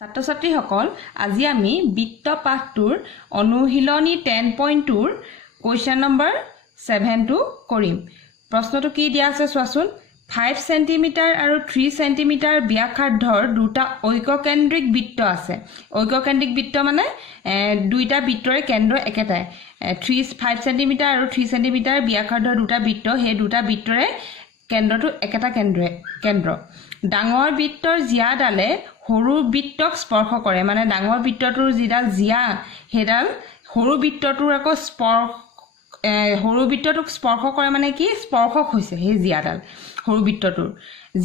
ছাত্ৰ ছাত্ৰীসকল আজি আমি বৃত্ত পাঠটোৰ অনুশীলনী 10.2 কোৱেশ্চন নম্বৰ 7 টো কৰিম প্ৰশ্নটো কি দিয়া আছে চোৱাচোন 5 সেন্টিমিটাৰ আৰু 3 সেন্টিমিটাৰ ব্যাসাৰ্ধৰ দুটা ঐককেন্দ্ৰিক বৃত্ত আছে ঐককেন্দ্ৰিক বৃত্ত মানে দুইটা বৃত্তৰে কেন্দ্ৰ একেটাই 5 সেন্টিমিটাৰ আৰু 3 সেন্টিমিটাৰ ব্যাসাৰ্ধৰ দুটা বৃত্ত হে দুটা বৃত্তৰে কেন্দ্ৰটো একেটা কেন্দ্ৰ ডাঙৰ বৃত্তৰ জিয়াডালে সৰু বৃত্তক স্পৰ্শ কৰে মানে ডাঙৰ বৃত্তটোৰ জিডাল জিয়া হেডাল সৰু বৃত্তটোৰ আকৌ সৰু বৃত্তটোক স্পৰ্শ কৰে মানে কি স্পৰ্শক হৈছে হে জিয়াডাল সৰু বৃত্তটোৰ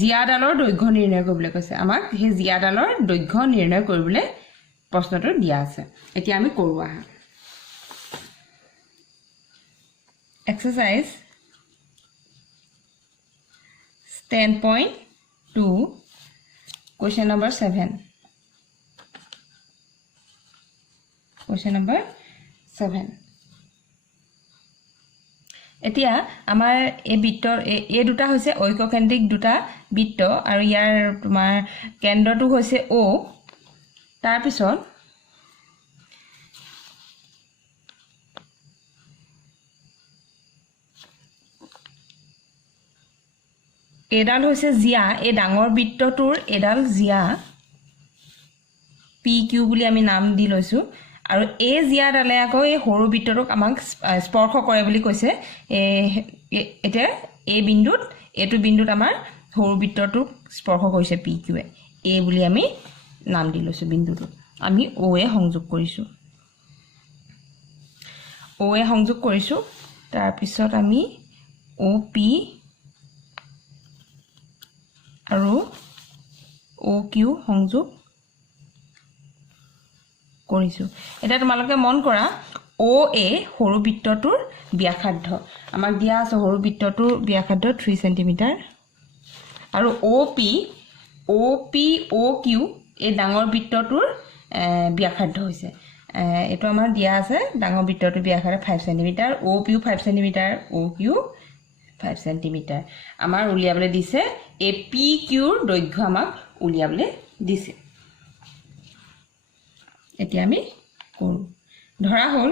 জিয়াডালৰ দৈৰ্ঘ্য নিৰ্ণয় কৰিবলৈ কৈছে আমাক হে জিয়াডালৰ দৈৰ্ঘ্য নিৰ্ণয় কৰিবলৈ প্ৰশ্নটো দিয়া আছে এতিয়া আমি কৰো আহা এক্সাৰসাইজ 10.2 question number 7 এতিয়া আমাৰ এই বৃত্তৰ এই দুটা হৈছে ঐককেন্দ্ৰিক দুটা বৃত্ত আৰু ইয়াৰ তোমাৰ কেন্দ্ৰটো হৈছে O তাৰ পিছত এডাল হৈছে জিয়া এই ডাঙৰ বৃত্তটোৰ এডাল জিয়া PQ বুলি আমি নাম দি লৈছো আৰু এই জিয়াডালে আকৌ এই সৰু বৃত্তটোক আমাক স্পৰ্শ কৰে বুলি কৈছে এতিয়া এই বিন্দুত এটো বিন্দুত আমাৰ সৰু বৃত্তটোক স্পৰ্শ কৰিছে PQ এ বুলি আমি নাম দি লৈছো বিন্দুটো আমি O এ সংযোগ কৰিছো তাৰ পিছত আমি OP আৰু OQ সংযোগ কৰিছো এটা তোমালোকে মন কৰা OA সৰু বৃত্তটোৰ ব্যাসাৰ্ধ আমাক দিয়া আছে সৰু বৃত্তটোৰ ব্যাসাৰ্ধ 3 সেন্টিমিটাৰ আৰু OP OQ এই ডাঙৰ বৃত্তটোৰ ব্যাসাৰ্ধ হৈছে এটো আমাৰ দিয়া আছে ডাঙৰ বৃত্তটোৰ ব্যাসাৰ্ধ 5 centimetre OP 5 centimetre OQ 5 centimetre আমাৰ উলিয়াবলৈ দিছে এই PQ ৰ দৈৰ্ঘ্য আমাক উলিয়াবলৈ দিছে এতিয়া আমি কৰো ধৰা হল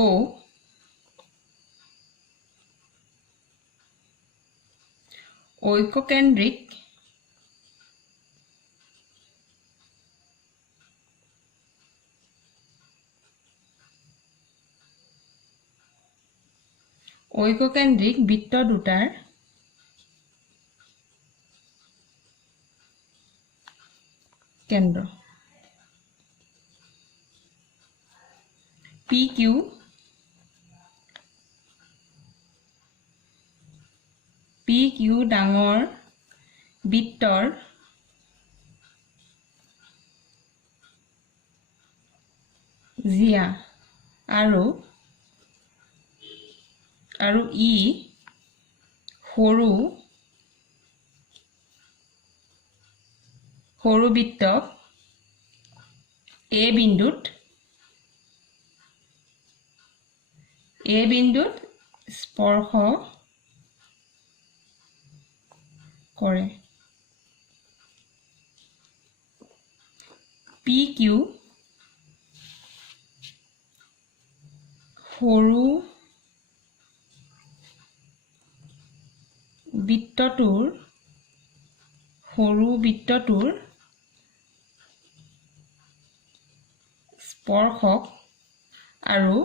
O ঐককেন্দ্ৰিক বৃত্ত দুটাৰ কেন্দ্ৰ PQ ডাঙৰ বৃত্তৰ জিয়া আৰু ই সৰু বৃত্তক এই বিন্দুত স্পৰ্শ কৰে PQ সৰু বৃত্তটোৰ স্পৰ্শক আৰু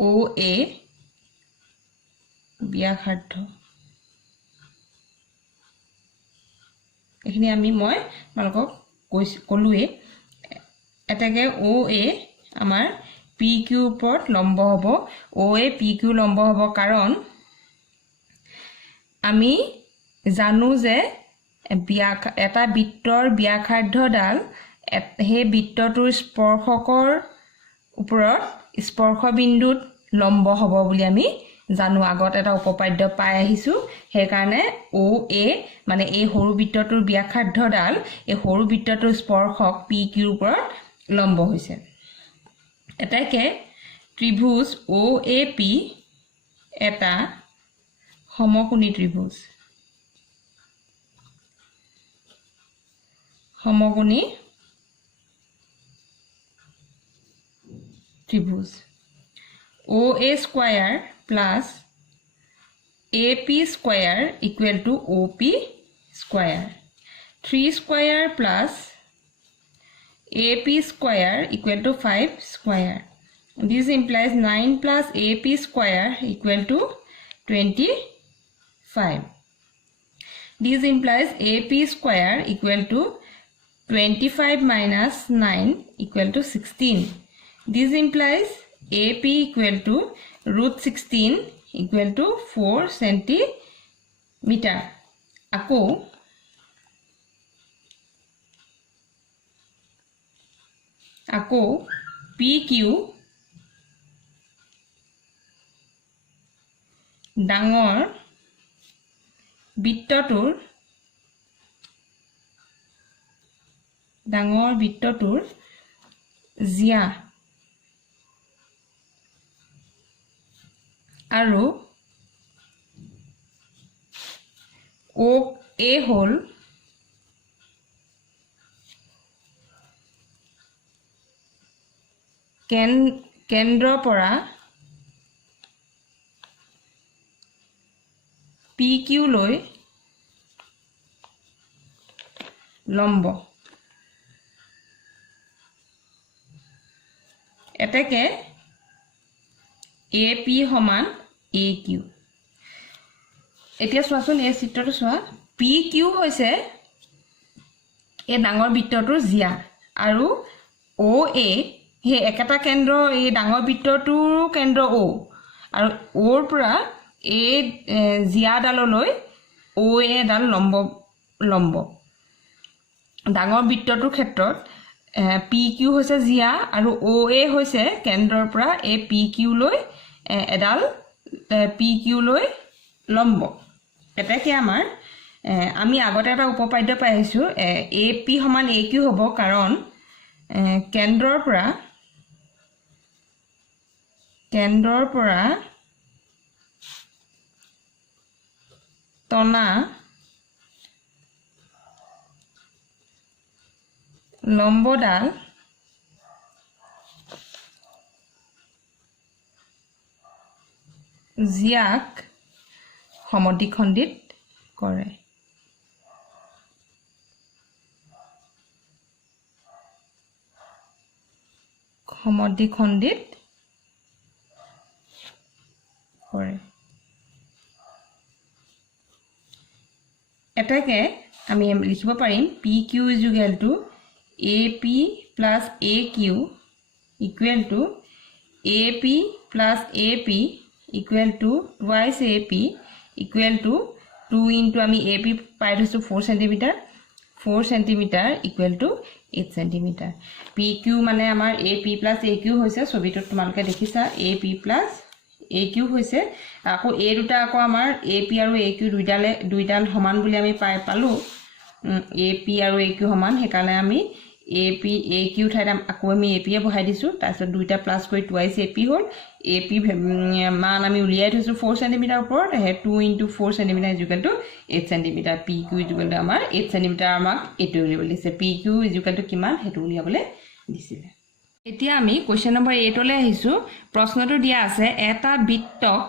OA ব্যাসাৰ্ধ এখিনি মই তোমালোকক কলোৱে এটাকে OA আমাৰ PQ ওপৰত লম্ব হ'ব OA PQ লম্ব হ'ব কাৰণ আমি জানো যে এটা বৃত্তৰ ব্যাসাৰ্ধডাল হে বৃত্তটোৰ স্পৰ্শকৰ ওপৰত স্পৰ্শ বিন্দুত লম্ব হ'ব বুলি আমি জানো আগত এটা উপপাদ্য পাই আহিছো হে কাৰণে OA মানে এই সৰু বৃত্তটোৰ ব্যাসাৰ্ধডাল এই সৰু বৃত্তটোৰ স্পৰ্শক PQ ওপৰত লম্ব হৈছে এটাকে ত্ৰিভুজ OAP এটা সমকোণী ত্ৰিভুজ সমকোণী ত্ৰিভুজ OA square plus AP square equal to OP square 3 square plus AP square equal to 5 square. This implies 9 plus AP square equal to 25. This implies AP square equal to 25 minus 9 equal to 16. This implies AP equal to root 16 equal to 4 centimeter. আকৌ PQ ডাঙৰ বৃত্তটোৰ জিয়া আৰু OA হ'ল কেন্দ্ৰৰ পৰা PQ লৈ লম্ব এতেকে AP সমান AQ এতিয়া চোৱাচোন এই চিত্ৰটো চোৱা PQ হৈছে এই ডাঙৰ বৃত্তটোৰ জিয়া আৰু OA হে একেটা কেন্দ্ৰ এই ডাঙৰ বৃত্তটোৰ কেন্দ্ৰ O আৰু ওৰ পৰা এই জিয়াডাললৈ OA ডাল লম্ব ডাঙৰ বৃত্তটোৰ ক্ষেত্ৰত PQ হৈছে জিয়া আৰু OA হৈছে কেন্দ্ৰৰ পৰা এই PQ লৈ এডাল PQ লৈ লম্ব এটাকে আমাৰ আমি আগতে এটা উপপাদ্য পাই আহিছো AP সমান AQ হ'ব কাৰণ কেন্দ্ৰৰ পৰা টনা লম্বডাল জিয়াক সমদ্বিখণ্ডিত কৰে এটাকে আমি লিখিব পাৰিম PQ equal to AP plus AQ equal to AP plus AP equal to twice AP equal to 2 into আমি AP পাই থৈছো 4 cm equal to 8 cm PQ মানে আমাৰ AP plus AQ হৈছে ছবিটোত তোমালোকে দেখিছা AP plus AQ হৈছে আকৌ এই দুটা আকৌ আমাৰ AP আৰু AQ দুইডাল সমান বুলি আমি পালো AP আৰু AQ সমান হেকাৰণে আমি AP AQ ঠাইত আকৌ আমি AP এ বহাই দিছো তাৰপিছত দুইটা প্লাস কৰি টুৱাইস AP হ'ল AP মান আমি উলিয়াই থৈছো 4 cm ওপৰত হে 2 into 4 cm equal to 8 cm PQ equal to আমাৰ 8 cm আমাক এটো উলিয়াবলৈ দিছে PQ ইকুৱেল টু কিমান হেতু উলিয়াবলৈ দিছিলে এতিয়া আমি কোৱেশ্চন নম্বৰ 8 লৈ আহিছো প্ৰশ্নটো দিয়া আছে এটা বৃত্তক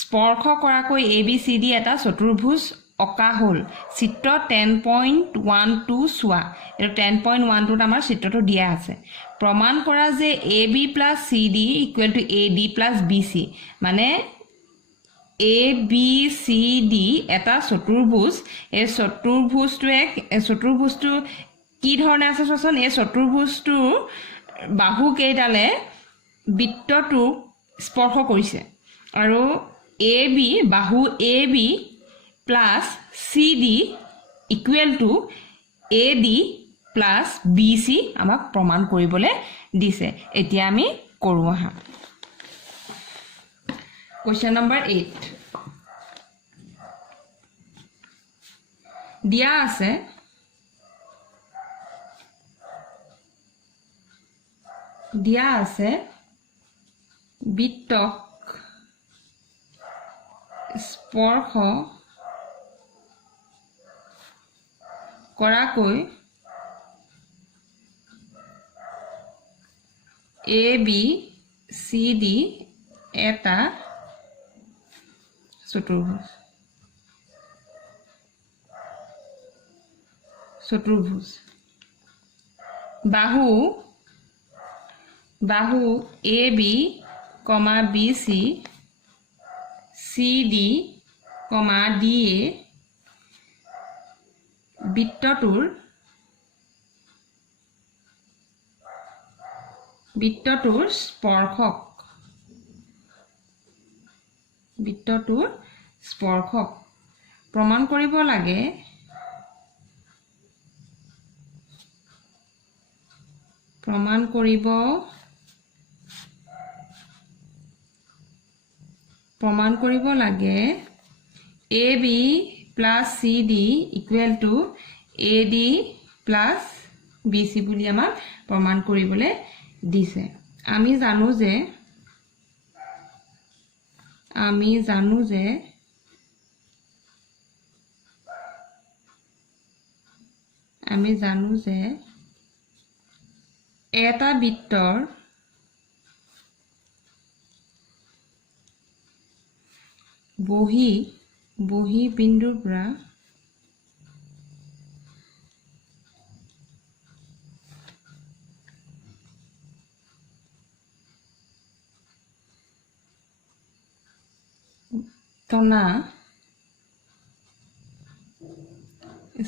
স্পৰ্শ কৰাকৈ ABCD এটা চতুৰ্ভুজ অকা হল চিত্ৰ 10.12 চোৱা এটো 10.12 ত আমাৰ চিত্ৰটো দিয়া আছে প্ৰমাণ কৰা যে AB + CD = AD + BC মানে ABCD এটা চতুৰ্ভুজ এই চতুৰ্ভুজটো কি ধৰণে আছে চোৱাচোন এই চতুৰ্ভুজটো বাহু কেইডালে বৃত্তটো স্পৰ্শ কৰিছে আৰু AB বাহু AB plus CD equal to AD plus BC আমাক প্ৰমাণ কৰিবলৈ দিছে এতিয়া আমি কৰো আহা কোৱেশ্চন নম্বৰ 8 দিয়া আছে বৃত্তক স্পৰ্শ কৰাকৈ ABCD এটা চতুৰ্ভুজ বাহু AB, BC, CD, DA বৃত্তটোৰ স্পৰ্শক প্ৰমাণ কৰিব লাগে AB plus CD equal to AD plus BC বুলি আমাক প্ৰমাণ কৰিবলৈ দিছে আমি জানো যে এটা বৃত্তৰ বহি বিন্দুৰ পৰা টনা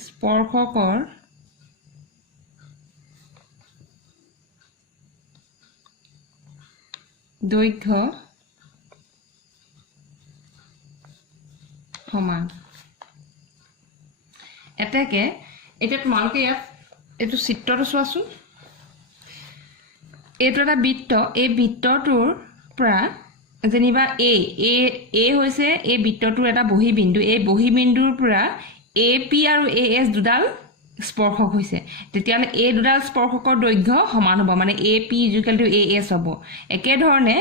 স্পৰ্শকৰ দৈৰ্ঘ্য সমান এতেকে এটা তোমালোকে ইয়াত এটো চিত্ৰটো চোৱাচোন এইটো এটা বৃত্ত এই বৃত্তটোৰ পৰা যেনিবা এ হৈছে এই বৃত্তটোৰ এটা বহিবিন্দু এই বহিবিন্দুৰ পৰা AP আৰু AS দুডাল স্পৰ্শক হৈছে তেতিয়ালে এই দুডাল স্পৰ্শকৰ দৈৰ্ঘ্য সমান হ'ব মানে AP = AS হ'ব একে ধৰণে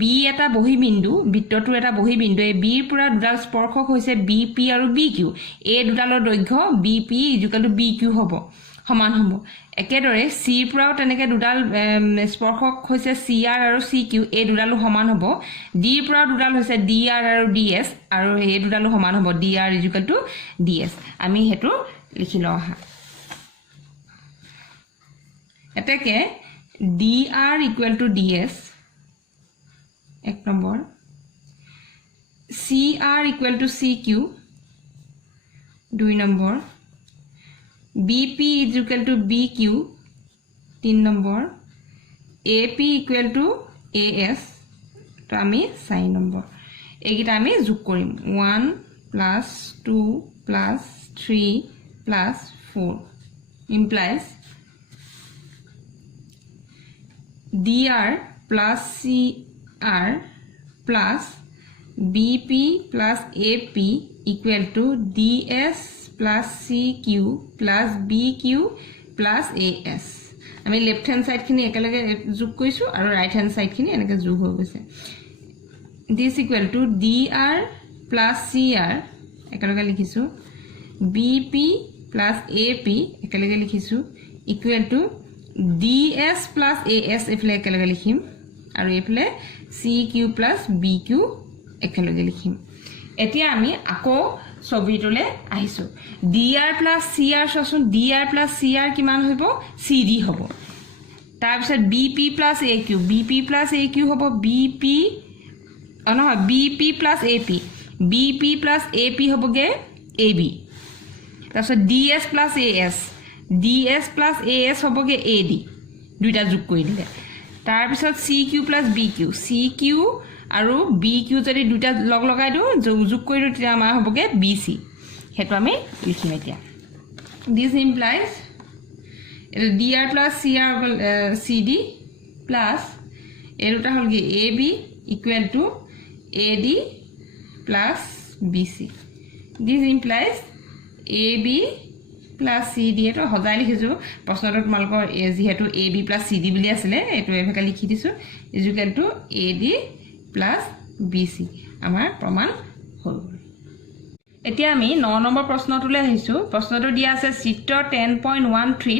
B এটা বহিবিন্দু বৃত্তটোৰ এটা বহিবিন্দু এই B ৰ পৰা দুডাল স্পৰ্শক হৈছে BP আৰু BQ এই দুডালৰ দৈৰ্ঘ্য BP = BQ হ'ব সমান হ'ব একেদৰে C ৰ পৰাও তেনেকৈ দুডাল স্পৰ্শক হৈছে CR আৰু CQ এই দুডালো সমান হ'ব D ৰ পৰা দুডাল হৈছে DR আৰু DS আৰু এই দুডালো সমান হ'ব DR = DS আমি হেতু লিখি লওঁ এতেকে DR = DS এক নম্বৰ CR = CQ দুই number BP = BQ 3 number AP = AS তো আমি 4 নম্বৰ এইগিটা আমি যোগ কৰিম 1 + 2 + 3 + 4 implies DR plus CR plus BP plus AP equal to DS plus CQ plus BQ plus AS আমি লেফট হ্যান্ড সাইড খিনি একেলগে যোগ কৰিছো আৰু ৰাইট হ্যান্ড সাইড খিনি এনেকে যোগ হৈ গৈছে this equal to DR plus CR একেলগে লিখিছো BP plus AP একেলগে লিখিছো equal to DS plus AS এফলে একেলগে লিখিম আৰু এফলে CQ plus BQ একেলগে লিখিম এতিয়া আমি আকৌ ছবিটোলে আহিছো DR plus CR সসুন DR plus CR কিমান হইব CD হ'ব তাৰ পিছত BP plus AQ হ'ব BP নহয় BP plus AP হ'বগে AB তাৰ পিছত DS plus AS হ'বগে AD দুইটা যোগ কৰি দিলে তাৰ পিছত CQ plus BQ আৰু BQ যদি দুটা লগ লগাই দিও যোগ কৰি দিও তেতিয়া আমাৰ হ'বগে BC হেতু আমি লিখিম এতিয়া this implies DR plus CR CD plus এৰুটা হলগে AB equal to AD plus BC this implies AB plus CD এটো হজাই লিখিছো প্ৰশ্নটো তোমালকৰ যেহেতু AB plus CD বুলি আছিল এটো এভাগে লিখি দিছো equal to AD plus BC আমাৰ প্ৰমাণ হ'ল এতিয়া আমি 9 নম্বৰ প্ৰশ্নটোলৈ আহিছো প্ৰশ্নটো দিয়া আছে চিত্ৰ 10.13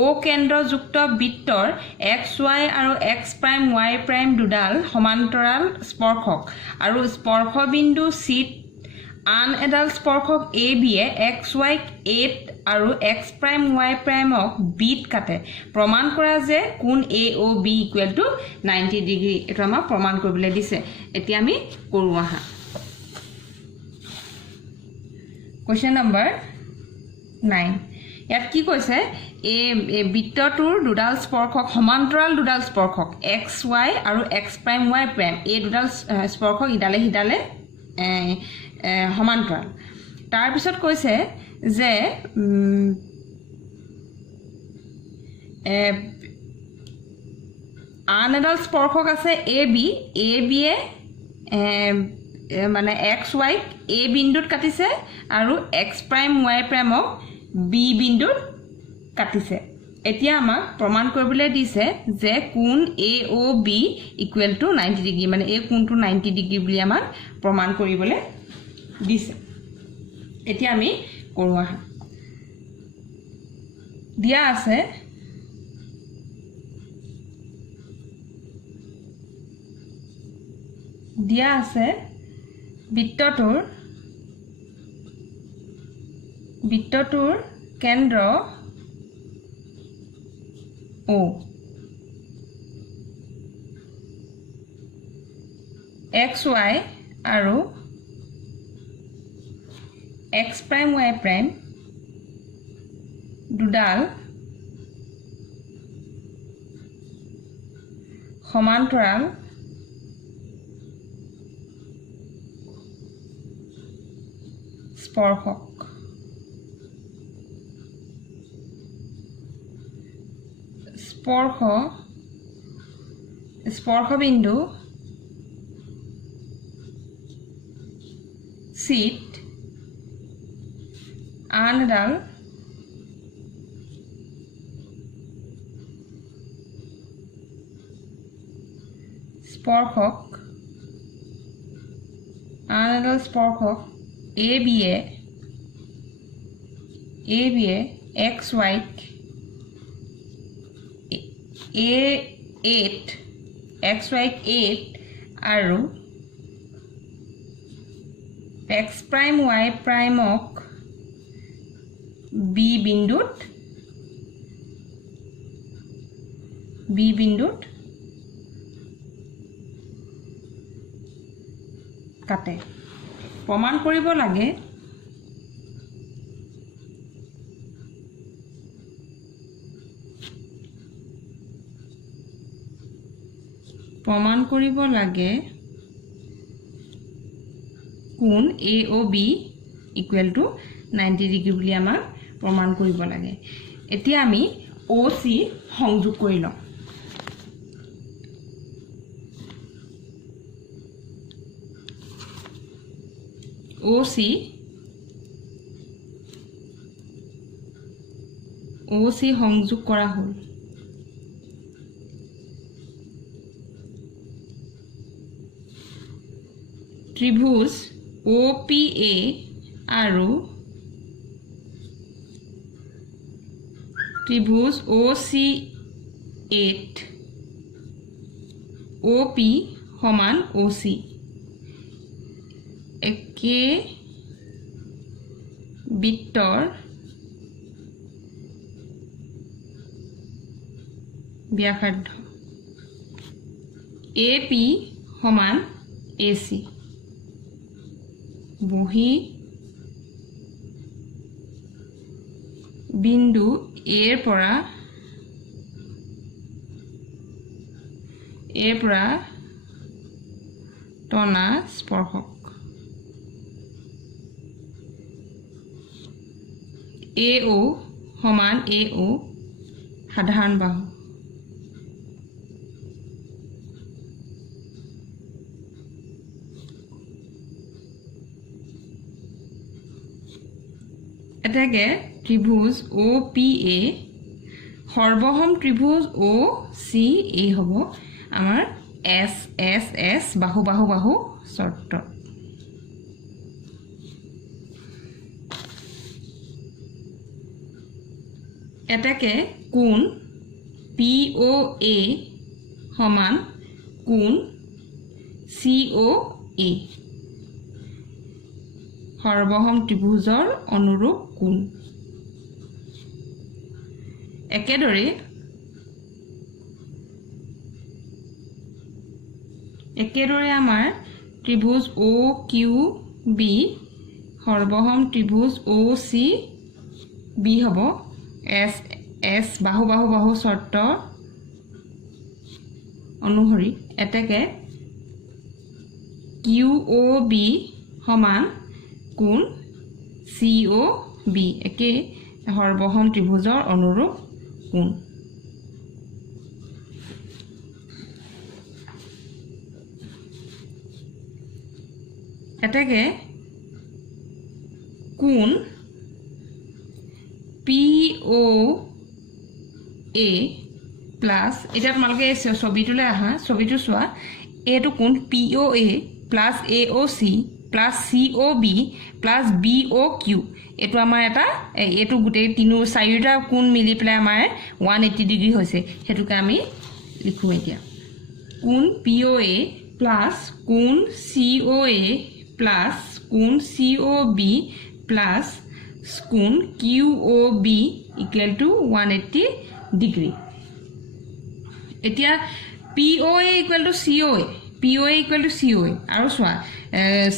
ও কেন্দ্ৰযুক্ত বৃত্তৰ xy আৰু x', y' দুডাল সমান্তৰাল স্পৰ্শক আৰু স্পৰ্শবিন্দু চিত আন এডাল স্পৰ্শক AB এ xy ক 8 আৰু x', y' বিত কাটে প্ৰমাণ কৰা যে কোণ AOB = 90 ডিগ্ৰী এটো আমাক প্ৰমাণ কৰিবলৈ দিছে এতিয়া আমি কৰো আহা Question number 9 ইয়াত কি কৈছে এই বৃত্তটোৰ দুডাল স্পৰ্শক সমান্তৰাল দুডাল স্পৰ্শক xy আৰু x', এই দুডাল স্পৰ্শক ইডালে হিডালে সমান্তৰাল তাৰ পিছত কৈছে যে আন এডাল স্পৰ্শক আছে AB এ মানে xy a বিন্দুত কাটিছে আৰু x', y' b বিন্দুত কাটিছে এতিয়া আমাক প্ৰমাণ কৰিবলৈ দিছে যে কোণ AOB = 90 ডিগ্ৰী মানে এই কোণটো 90 ডিগ্ৰী বুলি আমাক প্ৰমাণ কৰিবলৈ দিছে এতিয়া আমি কৰো আহা দিয়া আছে বৃত্তটোৰ কেন্দ্ৰ O xy আৰু x', y' দুডাল সমান্তৰাল স্পৰ্শবিন্দু চিত আন এডাল স্পৰ্শক AB এ xy ক 8 xy ক 8 আৰু x', y' ক b বিন্দুত কাটে প্ৰমাণ কৰিব লাগে কোণ AOB = 90 ডিগ্ৰী বুলি আমাক প্ৰমাণ কৰিব লাগে এতিয়া আমি OC সংযোগ কৰি লওঁ OC সংযোগ কৰা হ'ল ত্ৰিভুজ OPA আৰু ত্ৰিভুজ OC8 OP সমান OC একে বৃত্তৰ ব্যাসাৰ্ধ AP সমান AC বহি বিন্দু A পৰা টনা স্পৰ্শক AO সমান AO সাধাৰণ বাহু এটাকে ত্ৰিভুজ OPA সৰ্বহম ত্ৰিভুজ OCA হ'ব আমাৰ SSS বাহু শৰ্ত এটাকে কোণ POA সমান কোণ COA সৰ্বসম ত্ৰিভুজৰ অনুৰূপ কোণ একেদৰে আমাৰ ত্ৰিভুজ OQB সৰ্বসম ত্ৰিভুজ OCB হ'ব S বাহু বাহু বাহু শৰ্ত অনুসৰি এটাকে QOB সমান কোণ COB একে সৰ্বসম ত্ৰিভুজৰ অনুৰূপ কোণ এটাকে কোণ POA প্লাস এটা তোমালোকে ছবিটোলৈ আহা ছবিটো চোৱা এইটো কোণ POA plus AOC plus COB plus BOQ এটো আমাৰ এটা এটো গুটেই তিনো চাৰিটা কোণ মিলি পেলাই আমাৰ 180 ডিগ্ৰী হৈছে হেতুকে আমি লিখো এতিয়া কোণ POA প্লাস কোণ COA প্লাস কোণ COB প্লাস কোণ QOB ইকুয়াল টু 180 ডিগ্ৰী এতিয়া POA equal to COA POA equal to COA আৰু চোৱা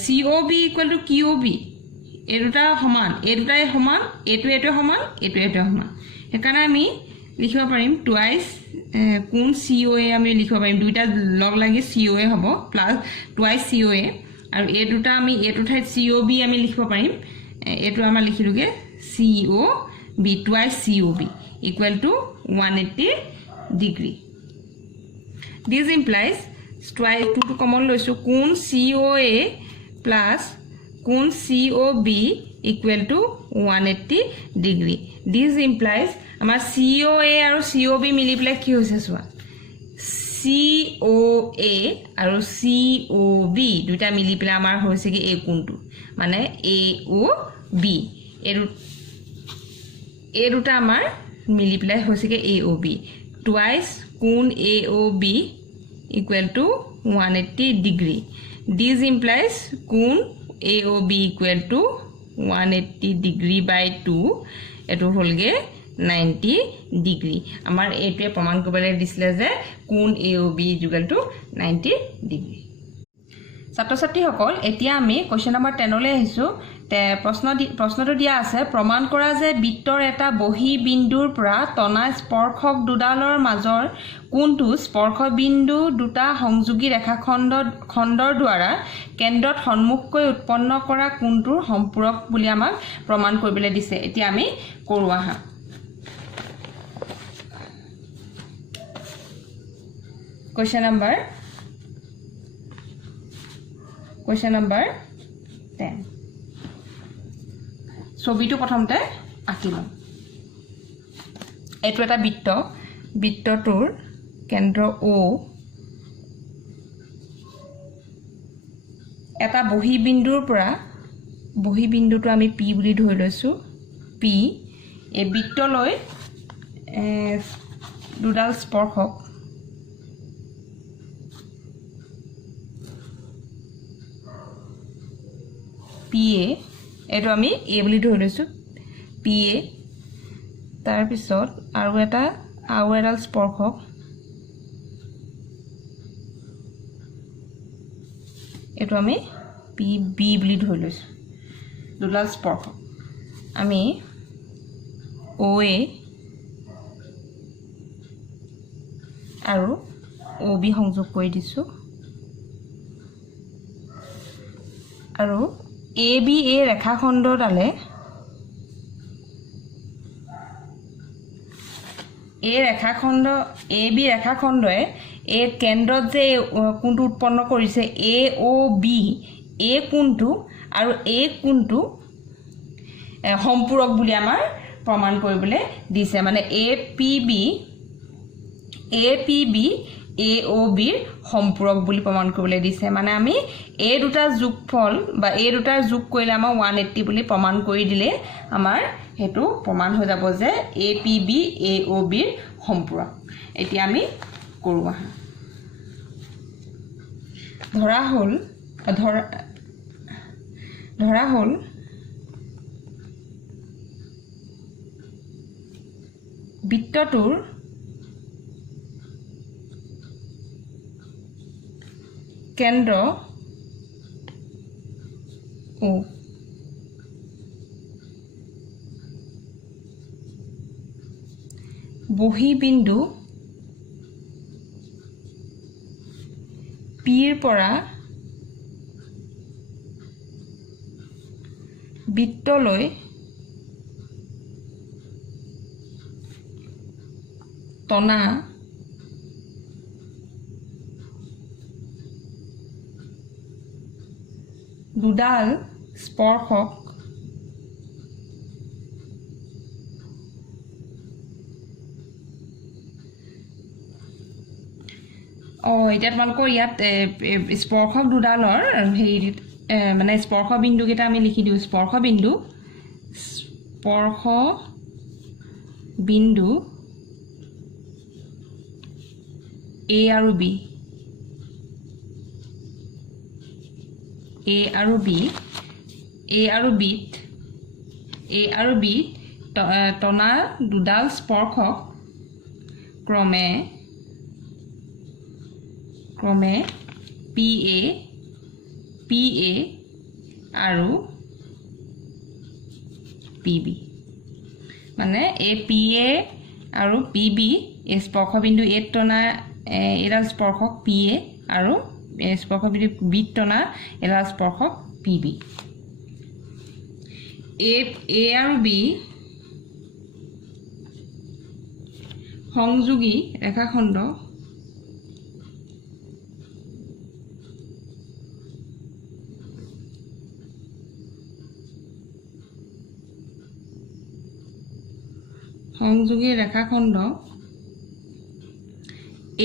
COB ইকুয়াল টু QOB এই দুটা সমান এই দুটাই সমান এটো সমান এটো সমান হেকাৰণে আমি লিখিব পাৰিম টুৱাইস কোণ COA আমি লিখিব পাৰিম দুইটা লগ লাগি COA হ'ব প্লাস টুৱাইস COA আৰু এই দুটা আমি এটো ঠাইত COB আমি লিখিব পাৰিম এটো আমাৰ লিখিলুগে COB twice COB equal to 180 degree this implies twice 2 to common loisu কোণ COA plus কোণ COB equal to 180 degree this implies আমাৰ COA আৰু COB মিলি পেলাই কি হৈছে চোৱা COA আৰু COB দুটা মিলি পেলাই আমাৰ হৈছে কি এই কোণটো মানে AOB এই দুটা আমাৰ মিলি পেলাই হৈছে কি AOB twice কোণ AOB equal to 180 degree this implies কোণ AOB equal to 180 degree by 2 এটো হলগে 90 degree আমাৰ এটোৱে প্ৰমাণ কৰিবলৈ দিছিলে যে কোণ AOB equal to 90 degree ছাত্ৰ ছাত্ৰী সকল এতিয়া আমি কোৱেশ্চন নম্বৰ 10 লৈ আহিছো তে প্ৰশ্নটো দিয়া আছে প্ৰমাণ কৰা যে বৃত্তৰ এটা বহি বিন্দুৰ পৰা তনা স্পৰ্শক দুডালৰ মাজৰ কোণটো স্পৰ্শ বিন্দু দুটা সংযোগী ৰেখাখণ্ডৰ দ্বাৰা কেন্দ্ৰত সন্মুখকৈ উৎপন্ন কৰা কোণটোৰ সম্পূৰক বুলি আমাক প্ৰমাণ কৰিবলৈ দিছে এতিয়া আমি কৰো আহা Question number 10 ছবিটো প্ৰথমতে আঁকিম এটো এটা বৃত্তটোৰ কেন্দ্ৰ O এটা বহি বিন্দুৰ পৰা বহি বিন্দুটো আমি P বুলি ধৰি লৈছো P এই বৃত্তলৈ দুডাল স্পৰ্শক PA এটো আমি A বুলি ধৰি লৈছো PA তাৰ পিছত আৰু এডাল স্পৰ্শক এটো আমি PB বুলি ধৰি লৈছো দুডাল স্পৰ্শক আমি OA আৰু OB সংযোগ কৰি দিছো আৰু ABA ৰেখাখণ্ডডালে AB ৰেখাখণ্ডয়ে এই কেন্দ্ৰত যে কোণটো উৎপন্ন কৰিছে AOB এই কোণটো আৰু এই কোণটো সম্পূৰক বুলি আমাৰ প্ৰমাণ কৰিবলৈ দিছে মানে APB AOB ৰ সম্পূৰক বুলি প্ৰমাণ কৰিবলৈ দিছে মানে আমি এই দুটা যোগফল বা এই দুটাৰ যোগ কৰিলে আমাৰ 180 বুলি প্ৰমাণ কৰি দিলে আমাৰ হেতু প্ৰমাণ হৈ যাব যে APB AOB ৰ সম্পূৰক এতিয়া আমি কৰো আহা ধৰা হল বৃত্তটোৰ কেন্দ্ৰ O বহিবিন্দু P ৰ পৰা বৃত্তলৈ টনা দুডাল স্পৰ্শক এতিয়া তোমালোকৰ ইয়াত স্পৰ্শক দুডালৰ হেৰি মানে স্পৰ্শ বিন্দু কেইটা আমি লিখি দিও স্পৰ্শ বিন্দু A আৰু B A আৰু B টনা দুডাল স্পৰ্শক ক্ৰমে PA আৰু PB মানে PA আৰু PB এই স্পৰ্শবিন্দু A টনা এডাল স্পৰ্শক PA আৰু স্পৰ্শবিন্দু B টনা এডাল স্পৰ্শক PB A আৰু B সংযোগী ৰেখাখণ্ড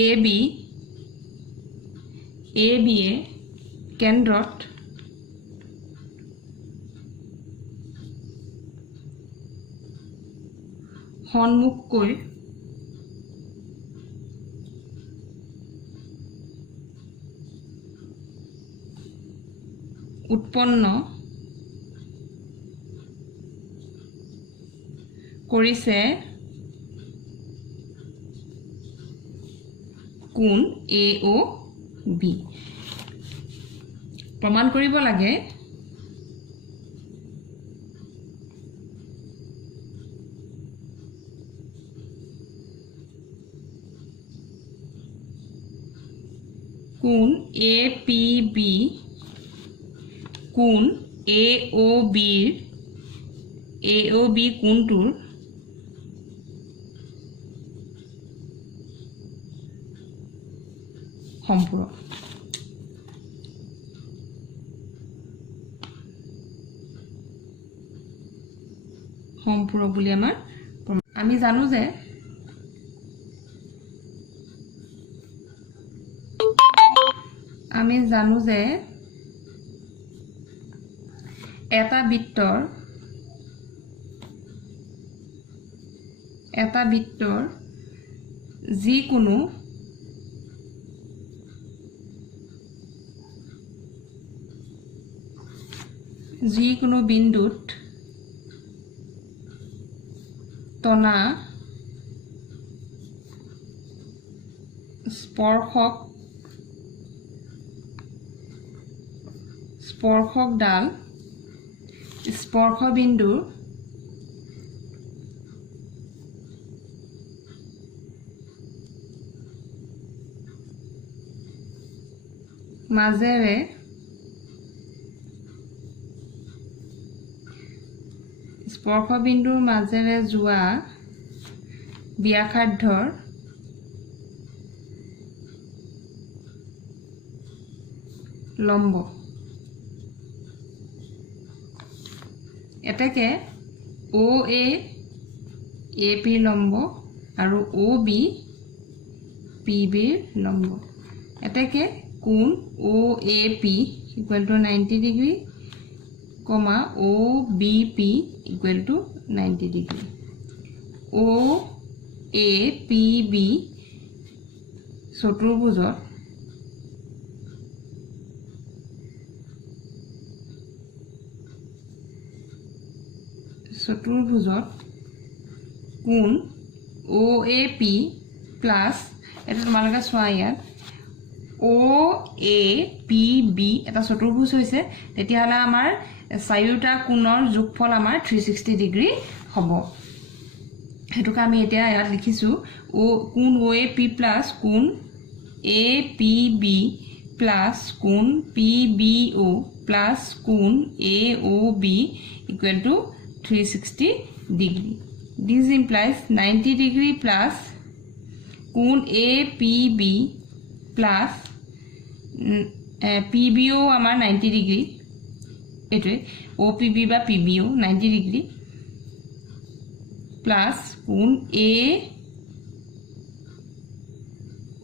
AB এ কেন্দ্ৰত সন্মুখকৈ উৎপন্ন কৰিছে কোণ AOB প্ৰমাণ কৰিব লাগে কোণ APB কোণ AOB কোণটোৰ সম্পূৰক বুলি আমাৰ আমি জানো যে এটা বৃত্তৰ যিকোনো বিন্দুত টনা স্পৰ্শকডাল স্পৰ্শবিন্দুৰ মাজেৰে যোৱা ব্যাসাৰ্ধৰ লম্ব এটাকে OA AP লম্ব আৰু OB PB লম্ব এটাকে কোণ OAP equal to 90 degree comma OBP equal to 90 degree OAPB চতুৰ্ভুজত কোণ OAP প্লাস এটা তোমালোকে চোৱা ইয়াত OAPB এটা চতুৰ্ভুজ হৈছে তেতিয়াহলে আমাৰ চাৰিটা কোণৰ যোগফল আমাৰ 360 ডিগ্ৰী হ'ব হেতুকা আমি এতিয়া ইয়াত লিখিছো কোণ OAP প্লাস কোণ APB প্লাস কোণ PBO প্লাস কোণ AOB equal to 360 degree. This implies 90 degree plus কোণ APB plus PBO আমাৰ 90 degree এটো OPB বা PBO 90 degree plus কোণ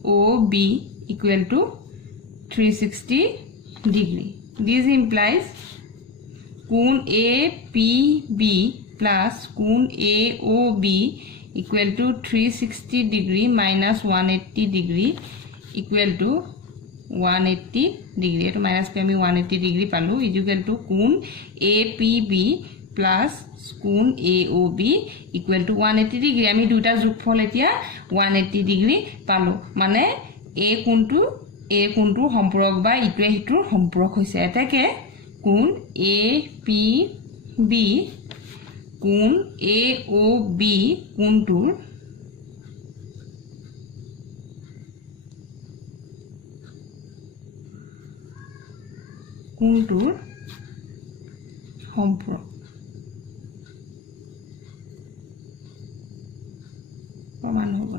AOB equal to 360 degree. This implies কোণ APB plus কোণ AOB equal to 360 degree minus 180 degree equal to 180 degree. এটো minus पे আমি 180 degree পালো equal to কোণ APB plus কোণ AOB equal to 180 degree. আমি দুটা যোগফল এতিয়া 180 degree পালো মানে A কোণটো সম্পূৰক বা ইটোৱে হিটোৰ সম্পূৰক হৈছে এটাকে কোণ APB কোণ AOB কোণটোৰ সম্পূৰক প্ৰমাণ হ'ব